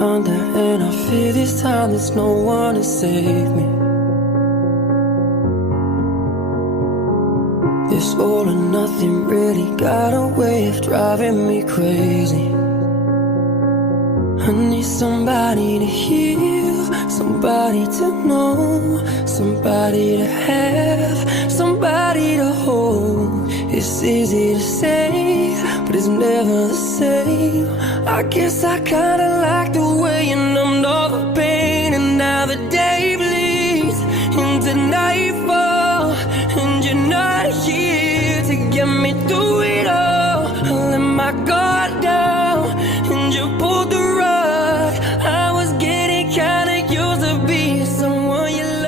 under, and I fear this time there's no one to save me. This all or nothing really got a way of driving me crazy. I need somebody to heal, somebody to know, somebody to have, somebody to hold. It's easy to say, but it's never the same. I guess I kinda like the way you numbed all the pain, and now the day bleeds into nightfall, and you're not here to get me through it all. I let my guard down, and you pulled